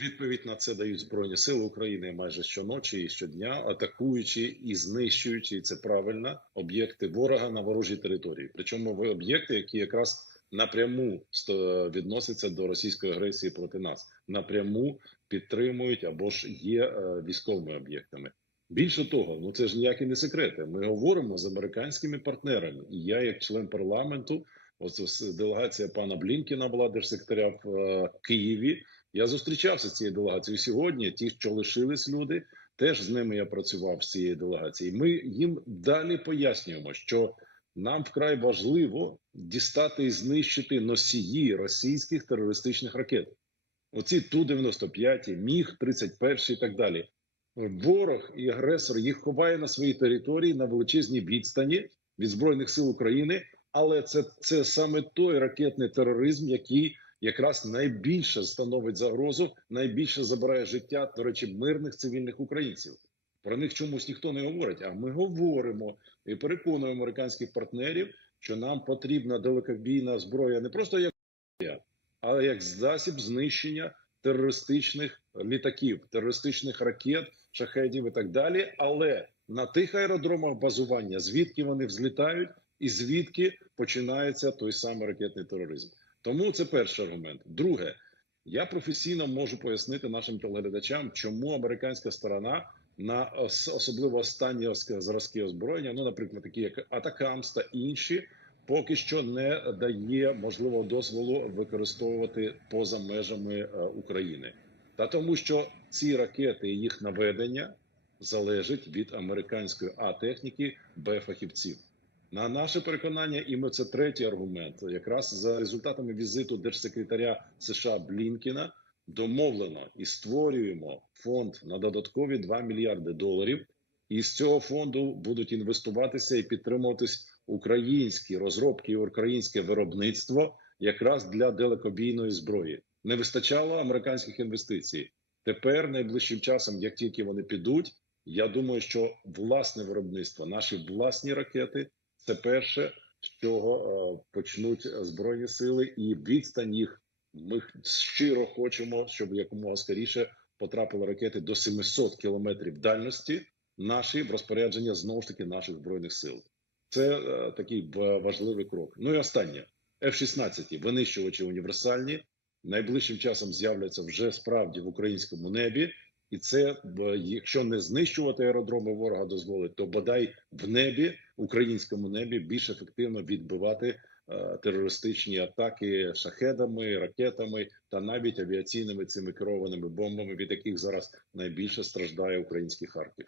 Відповідь на це дають збройні сили України майже щоночі і щодня, атакуючи і знищуючи і це правильно об'єкти ворога на ворожій території. Причому ви об'єкти, які якраз напряму відносяться до російської агресії проти нас, напряму підтримують або ж є е, військовими об'єктами. Більше того, ну це ж ніякі не секрети. Ми говоримо з американськими партнерами, і я, як член парламенту, ось делегація пана Блінкіна була держсекретаря в е, Києві. Я зустрічався з цією делегацією сьогодні. Ті, що лишились люди, теж з ними я працював з цієї делегації. Ми їм далі пояснюємо, що нам вкрай важливо дістати і знищити носії російських терористичних ракет. Оці Ту-95, Міг 31 і так далі. Ворог і агресор їх ховає на своїй території на величезній відстані від збройних сил України, але це, це саме той ракетний тероризм, який якраз найбільше становить загрозу, найбільше забирає життя, до речі, мирних цивільних українців. Про них чомусь ніхто не говорить. А ми говоримо і переконуємо американських партнерів, що нам потрібна далекобійна зброя не просто як але як засіб знищення терористичних літаків, терористичних ракет, шахедів і так далі. Але на тих аеродромах базування, звідки вони взлітають, і звідки починається той самий ракетний тероризм. Тому це перший аргумент. Друге, я професійно можу пояснити нашим телеглядачам, чому американська сторона на ос- особливо останні ос- зразки озброєння, ну, наприклад, такі як Атакамс та інші, поки що не дає можливого дозволу використовувати поза межами е, України. Та тому, що ці ракети і їх наведення залежить від американської А техніки, Б фахівців. На наше переконання, і ми це третій аргумент. Якраз за результатами візиту держсекретаря США Блінкіна домовлено і створюємо фонд на додаткові 2 мільярди доларів. І з цього фонду будуть інвестуватися і підтримуватись українські розробки і українське виробництво якраз для далекобійної зброї. Не вистачало американських інвестицій. Тепер найближчим часом, як тільки вони підуть, я думаю, що власне виробництво, наші власні ракети це перше, з чого е, почнуть збройні сили, і відстань їх ми щиро хочемо, щоб якомога скоріше потрапили ракети до 700 кілометрів дальності наші в розпорядження знову ж таки наших збройних сил. Це е, такий важливий крок. Ну і останнє F-16 винищувачі універсальні. Найближчим часом з'являться вже справді в українському небі, і це в- якщо не знищувати аеродроми ворога дозволить, то бодай в небі, українському небі, більш ефективно відбивати е, терористичні атаки шахедами, ракетами та навіть авіаційними цими керованими бомбами, від яких зараз найбільше страждає український Харків.